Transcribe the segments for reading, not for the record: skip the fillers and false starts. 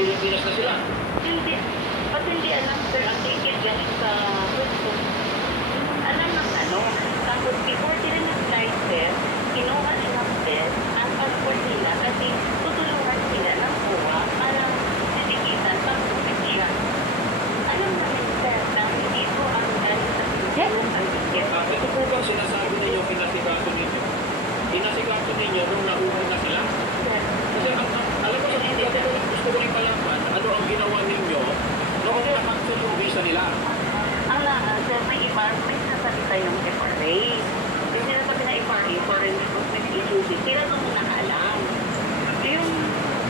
Pilipinas na sila. Hindi. Pag hindi alam, sir, ang ticket galing sa gusto. Alam ng ano. Tapos before sila nag-flight, sir, kinuha nilang test ang passport nila kasi tutulungan sila ng kuha para sisikitan pag siya. Alam namin, sir, na hindi po ang galing sa gusto ang ticket. Ito po ba sinasabi ninyo pinasikaso ninyo? Pinasikaso ninyo nung nauwi na sila? Sir, Kasi alam mo, gusto ko rin palaman ano ang ginawa ninyo noong nakancel yung visa nila. ang sir, may sinasabi tayong FRA. Yung sinasabi na FRA, Foreign Recruitment Agency, sila nung nakaalam. Yung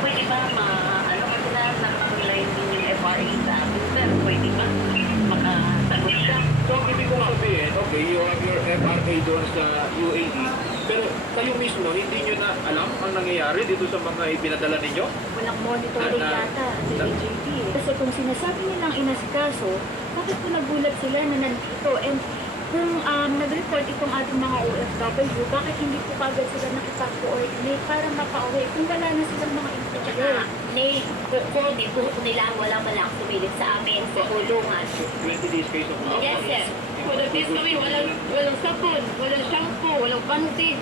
pwede ba kasi na nakakilay din yung FRA sa akin, sir, pwede ba makasagot siya? So, ang ibig kong sabihin, okay, you have your FRA doon sa UAE, pero kayo mismo, hindi nyo na alam ang nangyayari dito sa mga ipinadala ninyo? Walang monitoring yata sa AJP. Kasi kung sinasabi nilang inasikaso, bakit po nagulat sila na nandito? And kung nag-report itong ating mga OFW, bakit hindi po kagad sila nakipag-coordinate para mapa-uwi kung wala na silang mga Tsaka, information? kung di po nila wala malang sumilip sa amin sa kulungan. 20 days kayo sa Yes, sir. Walang test kami, walang sabon, walang shampoo, walang panty.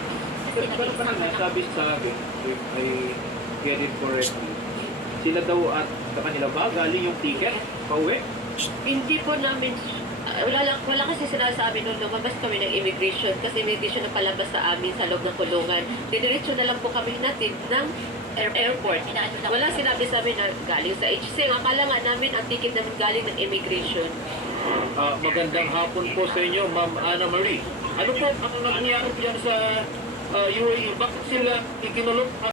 Pero kanina, sabi sa akin, if I get it correctly, sila daw at sa kanila ba galing yung ticket pauwi? Hindi po namin, wala kasi sinasabi nung lumabas kami ng immigration kasi immigration na palabas sa amin sa loob ng kulungan. Didiretso na lang po kami natin ng airport. Wala sinabi sa amin na galing sa HC. Akala nga namin ang ticket namin galing ng immigration. Magandang hapon po sa inyo, Ma'am Ana Marie. Ano po ang nangyayari dyan sa UAE? Bakit sila ikinulong